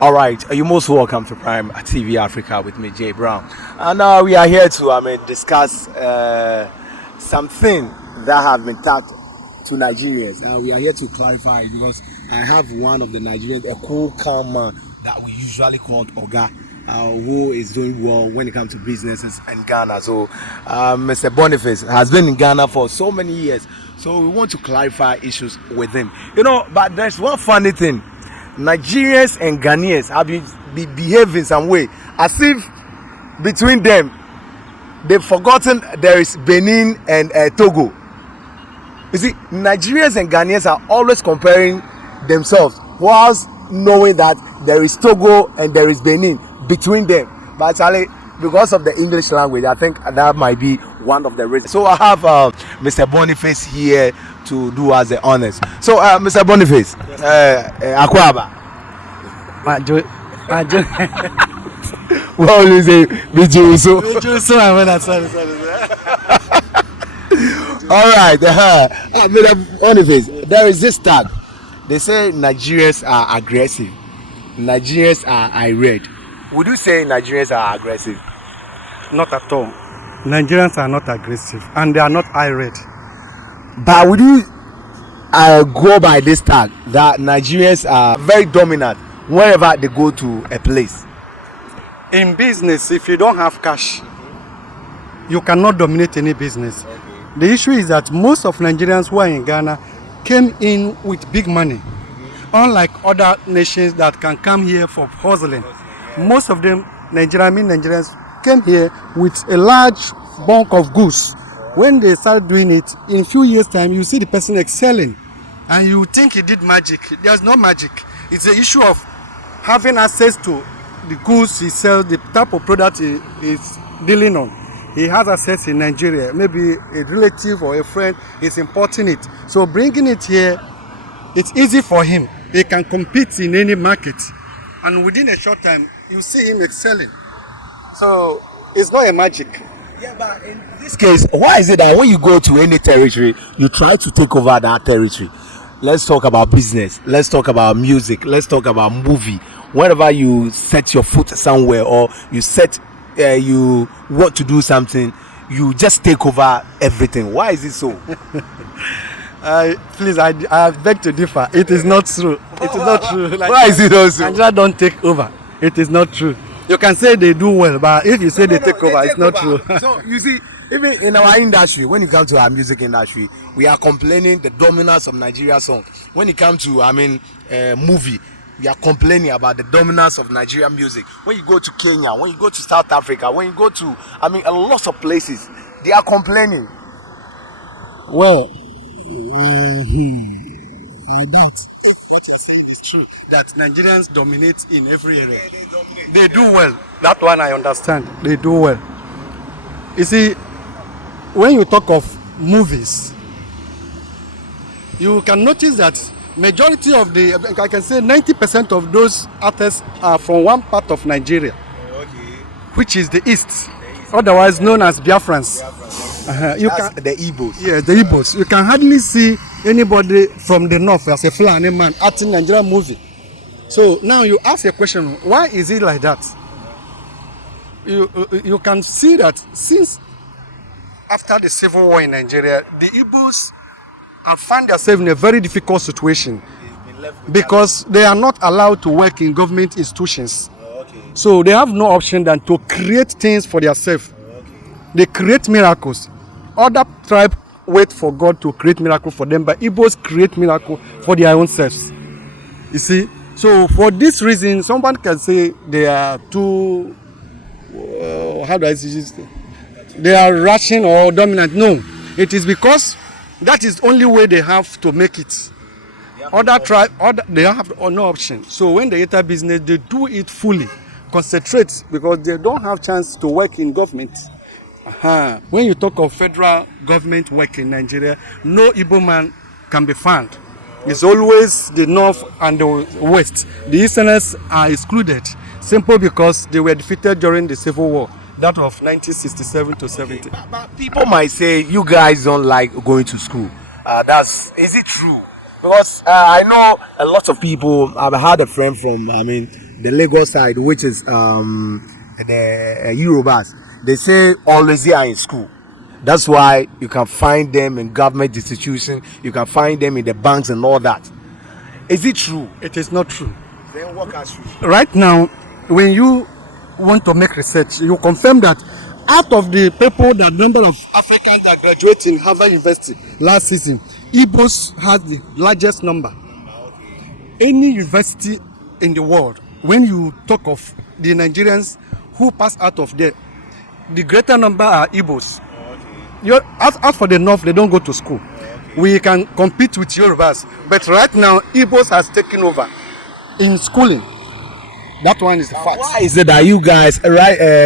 All right, you're most welcome to Prime TV Africa with me, Jay Brown, and we are here to discuss something that have been tagged to Nigerians. We are here to clarify it because I have one of the Nigerians, a cool, calm man that we usually call Oga, who is doing well when it comes to businesses in Ghana. So, Mr. Boniface has been in Ghana for so many years. So we want to clarify issues with him. But there's one funny thing. Nigerians and Ghanaians have been behaving some way as if between them they've forgotten there is Benin and Togo. You see, Nigerians and Ghanaians are always comparing themselves whilst knowing that there is Togo and there is Benin between them. But actually, because of the English language, I think that might be one of the reasons. So I have Mr. Boniface here to do us the honors. So Mr. Boniface, Akwaba. What will you say? Bijuso. All right, Mr. Boniface, there is this tag. They say Nigerians are aggressive. Nigerians are irate. Would you say Nigerians are aggressive? Not at all. Nigerians are not aggressive and they are not irate. But would you go by this tag that Nigerians are very dominant wherever they go to a place? In business, if you don't have cash, you cannot dominate any business. Okay. The issue is that most of Nigerians who are in Ghana came in with big money. Unlike other nations that can come here for hustling. Most of them, Nigerians, came here with a large bulk of goods. When they start doing it, in a few years' time, you see the person excelling. And you think he did magic. There's no magic. It's the issue of having access to the goods he sells, the type of product he is dealing on. He has access in Nigeria. Maybe a relative or a friend is importing it. So bringing it here, it's easy for him. He can compete in any market. And within a short time, you see him excelling. So it's not a magic. Yeah, but in this case, why is it that when you go to any territory, you try to take over that territory? Let's talk about business. Let's talk about music. Let's talk about movie. Whenever you set your foot somewhere or you want to do something, you just take over everything. Why is it so? Please, I beg to differ. It is not true. It is not true. Like, why is it also? Nigeria don't take over. It is not true. You can say they do well, but if you say they take over, it's not true. So you see, even in our industry, when it comes to our music industry, we are complaining the dominance of Nigeria song. When it comes to, movie, we are complaining about the dominance of Nigerian music. When you go to Kenya, when you go to South Africa, when you go to, a lot of places, they are complaining. Well, what you're saying is true. That Nigerians dominate in every area. They do well. That one I understand. They do well. You see, when you talk of movies, you can notice that majority of I can say 90% of those actors are from one part of Nigeria, which is the East, otherwise known as Biafrans. The Igbos. Yeah, the Igbos. You can hardly see anybody from the north as a Fulani man acting Nigerian movie. So now you ask a question, why is it like that? You can see that since after the civil war in Nigeria, the Igbos have found themselves in a very difficult situation because they are not allowed to work in government institutions. So they have no option than to create things for themselves. They create miracles. Other tribes wait for God to create miracles for them, but Igbos create miracles for their own selves. You see? So for this reason, someone can say they are too, how do I say this? They are rushing or dominant. No, it is because that is the only way they have to make it. Other tribes, they have no option. So when they enter business, they do it fully, concentrate, because they don't have chance to work in government. When you talk of federal government work in Nigeria, no Igbo man can be found. It's always the north and the west. The easterners are excluded, simply because they were defeated during the civil war, that of 1967 to 70. But people might say you guys don't like going to school. Is it true? Because I know a lot of people. I've had a friend from, the Lagos side, which is the Yorubas. They say always they are in school. That's why you can find them in government institutions. You can find them in the banks and all that. Is it true? It is not true. Then what can true? Right now, when you want to make research, you confirm that out of the people, the number of Africans that graduated in Harvard University last season, Igbos has the largest number. Any university in the world, when you talk of the Nigerians who pass out of there, the greater number are Igbos. As for the North, they don't go to school. We can compete with Yorubas, but right now, Igbos has taken over in schooling. That one is the fact. Why is it that you guys,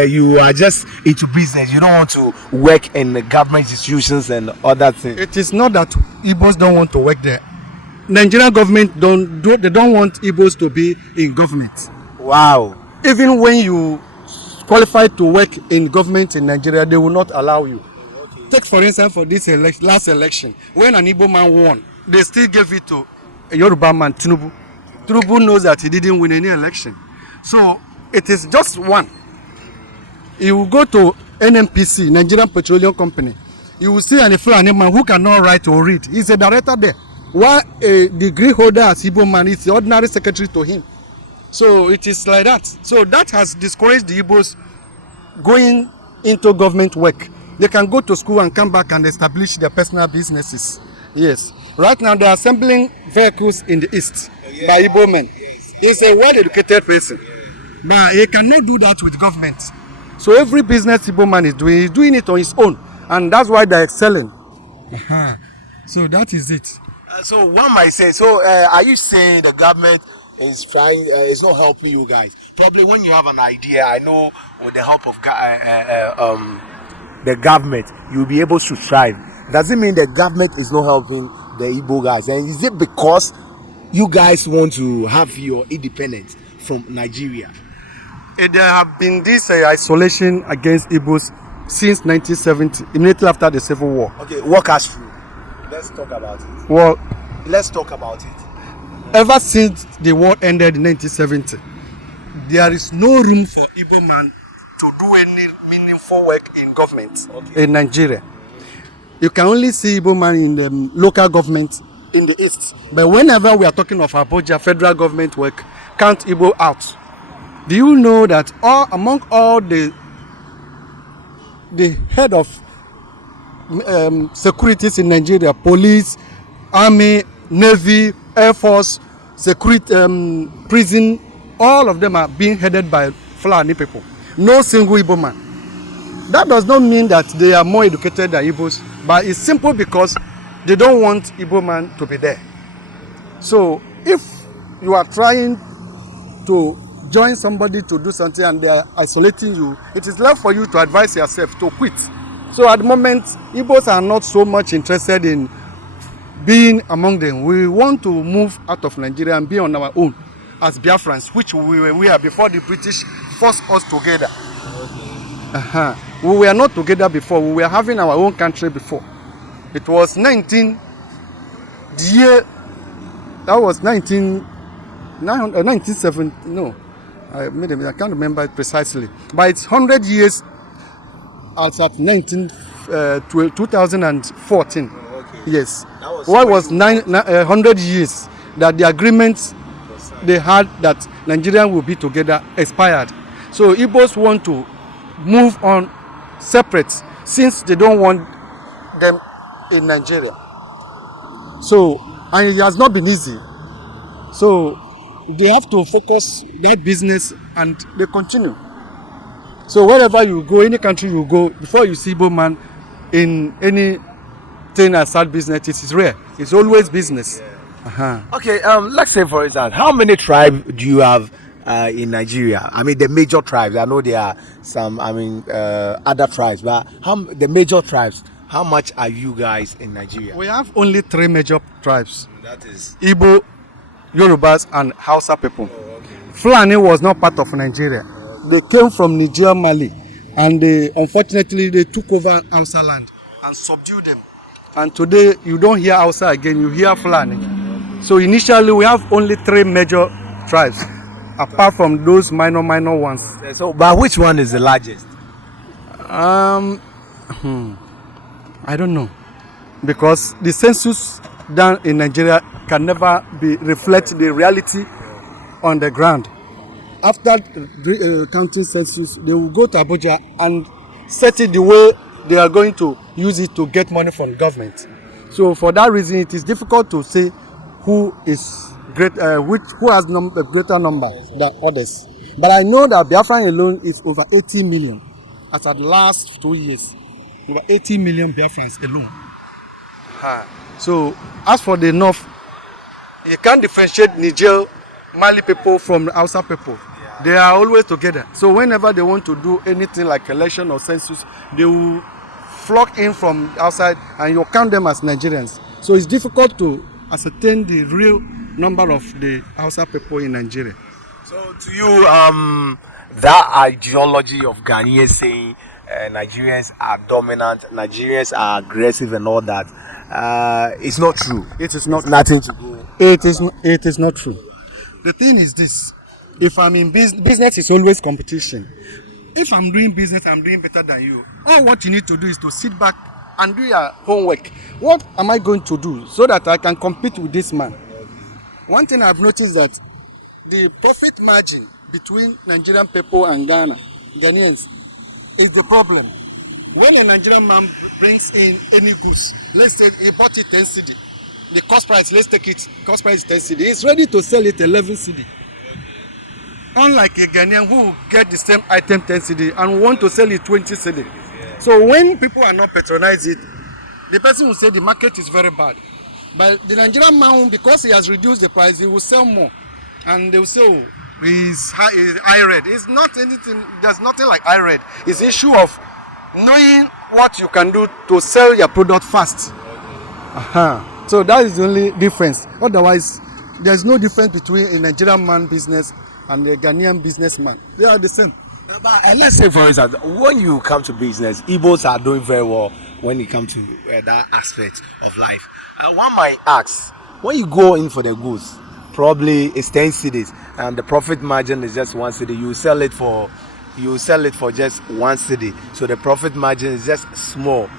you are just into business? You don't want to work in the government institutions and other things. It is not that Igbos don't want to work there. Nigerian government don't want Igbos to be in government. Wow. Even when you qualify to work in government in Nigeria, they will not allow you. Take for instance for this last election, when an Igbo man won, they still gave it to a Yoruba man, Tinubu. Tinubu knows that he didn't win any election. So it is just one. You will go to NNPC, Nigerian Petroleum Company, you will see an Fulani man who cannot write or read. He's a director there. While a degree holder as Igbo man is the ordinary secretary to him. So it is like that. So that has discouraged the Igbos going into government work. They can go to school and come back and establish their personal businesses. Yes. Right now they are assembling vehicles in the east by Igbo men. He's a well-educated person. But he cannot do that with government. So every business Igbo man is doing it on his own. And that's why they're excelling. So that is it. So one might say, are you saying the government is trying, is not helping you guys? Probably when you have an idea, I know with the help of the government, you'll be able to thrive. Does it mean the government is not helping the Igbo guys? And is it because you guys want to have your independence from Nigeria? There have been this isolation against Igbos since 1970, immediately after the Civil War. Okay, walk us through. Let's talk about it. Well, let's talk about it. Ever since the war ended in 1970, there is no room for Igbo man to do any meaningful work in government in Nigeria. You can only see Igbo man in the local government in the east. But whenever we are talking of Abuja, federal government work, count Igbo out. Do you know that among all the head of securities in Nigeria, police, army, navy, air force, security, prison, all of them are being headed by Fulani people. No single Igbo man. That does not mean that they are more educated than Igbos, but it's simple because they don't want Igbo man to be there. So if you are trying to join somebody to do something and they are isolating you, it is left for you to advise yourself to quit. So at the moment, Igbos are not so much interested in being among them. We want to move out of Nigeria and be on our own as Biafrans, which we were before the British forced us together. We were not together before. We were having our own country before. It was 1970, no. I can't remember it precisely. But it's 100 years as at 2014. Yes. What was 100 years that the agreements they had that Nigeria will be together expired. So Igbos want to move on separate since they don't want them in Nigeria. So, and it has not been easy. So they have to focus their business and they continue. So wherever you go, any country you go, before you see Igbo man in anything aside business, it is rare. It's always business. Okay, let's say for instance, how many tribes do you have in Nigeria? I mean, the major tribes. I know there are some, other tribes, but the major tribes, how much are you guys in Nigeria? We have only 3 major tribes. That is Igbo, Yorubas, and Hausa people. Fulani was not part of Nigeria. They came from Niger, Mali, and unfortunately they took over Hausa land and subdued them. And today you don't hear Hausa again, you hear Fulani. So initially we have only 3 major tribes, apart from those minor ones. So, but which one is the largest? I don't know, because the census done in Nigeria can never reflect the reality on the ground. After counting census, they will go to Abuja and set it the way they are going to use it to get money from government. So for that reason, it is difficult to say who is great, who has a greater number than others. But I know that Biafran alone is over 80 million. As at the last 2 years, over 80 million Biafrans alone. So as for the north, you can't differentiate Niger, Mali people from the Hausa people. They are always together. So whenever they want to do anything like election or census, they will flock in from outside and you count them as Nigerians. So it's difficult to ascertain the real number of the Hausa people in Nigeria. So to you, that ideology of Ghanaians saying Nigerians are dominant, Nigerians are aggressive and all that, it's not true. It is not. It's nothing to do. It is not true. The thing is this: if I'm in business is always competition. If I'm doing business, I'm doing better than you. All what you need to do is to sit back and do your homework. What am I going to do so that I can compete with this man? One thing I've noticed that the profit margin between Nigerian people and Ghanaians is the problem. When a Nigerian man brings in any goods, let's say he bought it 10 cedi, the cost price, let's take it, cost price is 10 cedi, he's ready to sell it 11 cedi. Unlike a Ghanaian who get the same item 10 cedi and want to sell it 20 cedi. So when people are not patronize it, the person will say the market is very bad. But the Nigerian man, because he has reduced the price, he will sell more. And they will say, oh, he's high-red. It's not anything, there's nothing like high-red. It's the issue of knowing what you can do to sell your product fast. So that is the only difference. Otherwise, there's no difference between a Nigerian man business and a Ghanaian businessman. They are the same. And let's say, for instance, when you come to business, Igbos are doing very well when it comes to that aspect of life. One might ask, when you go in for the goods, probably it's 10 cedis and the profit margin is just 1 cedi, you sell it for just 1 cedi, so the profit margin is just small.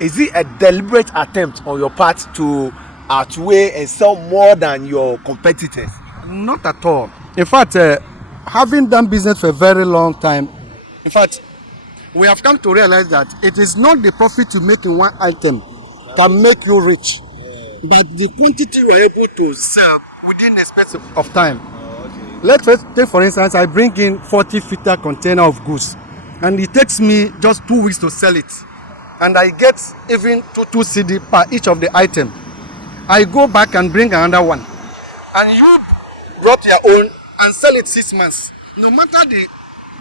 Is it a deliberate attempt on your part to outweigh and sell more than your competitors? Not at all. In fact, having done business for a very long time, in fact, we have come to realize that it is not the profit you make in one item that make you rich, but the quantity you are able to sell within a space of time. Let's take, for instance, I bring in 40-footer container of goods, and it takes me just 2 weeks to sell it, and I get even 2 cedi per each of the item. I go back and bring another one, and you brought your own and sell it 6 months. No matter the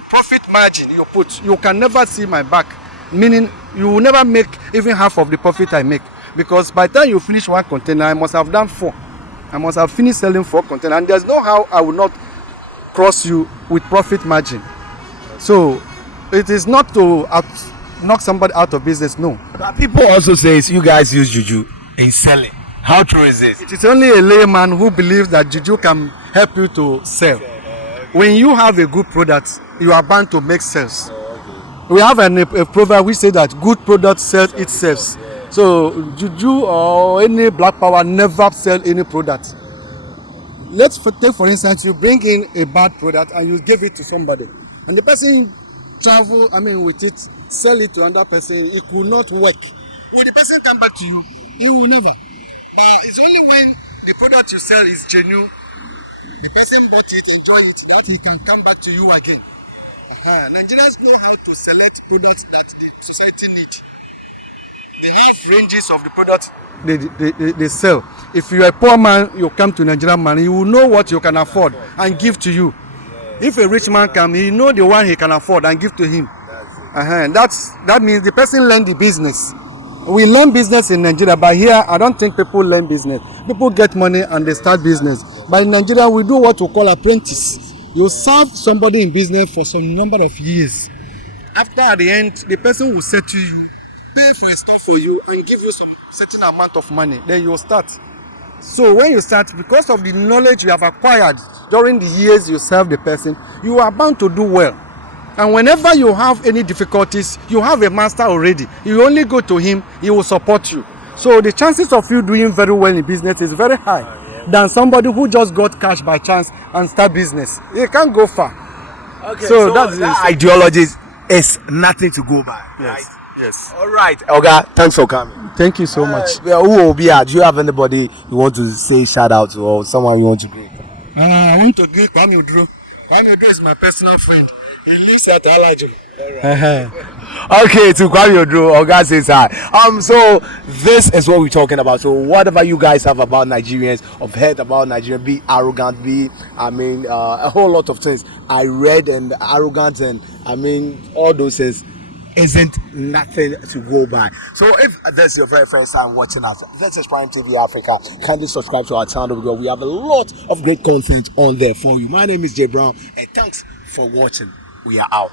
profit margin you put, you can never see my back. Meaning, you will never make even half of the profit I make. Because by the time you finish 1 container, I must have done 4. I must have finished selling 4 containers. And there's no how I will not cross you with profit margin. So, it is not to knock somebody out of business, no. But people also say you guys use juju in selling. How true is this? It is only a layman who believes that juju can help you to sell. When you have a good product, you are bound to make sales. We have a proverb which says that good product sells itself. So juju or any black power never sell any product. Let's take for instance, you bring in a bad product and you give it to somebody, and the person travel, with it, sell it to another person, it will not work. Will the person come back to you? He will never. But it's only when the product you sell is genuine, the person bought it, enjoy it, that he can come back to you again. Nigerians know how to select products that the society needs. They have ranges of the products they sell. If you are a poor man, you come to Nigerian man, he will know what you can afford and give to you. If a rich man comes, he know the one he can afford and give to him. That means the person learn the business. We learn business in Nigeria, but here I don't think people learn business. People get money and they start business. But in Nigeria, we do what we call apprentice. You serve somebody in business for some number of years. After at the end, the person will say to you, pay for a stuff for you and give you some certain amount of money. Then you will start. So when you start, because of the knowledge you have acquired during the years you serve the person, you are bound to do well. And whenever you have any difficulties, you have a master already. You only go to him, he will support you. So the chances of you doing very well in business is very high than somebody who just got cash by chance and start business. You can't go far. Okay, So that ideology is nothing to go by. Yes. Right? Yes. All right, Oga, thanks for coming. Thank you so much. Who will be at? Do you have anybody you want to say shout out to or someone you want to greet? I want to greet Kwame Udro. Kwame Udro is my personal friend. He lives at Alaji. Okay, to Kwame Odro, Oga says hi. So this is what we're talking about. So whatever you guys have about Nigerians, or heard about Nigerians, be arrogant, a whole lot of things. I read and arrogant and all those things isn't nothing to go by. So if this is your very first time watching us, this is Prime TV Africa. Kindly subscribe to our channel because we have a lot of great content on there for you. My name is Jay Brown and thanks for watching. We are out.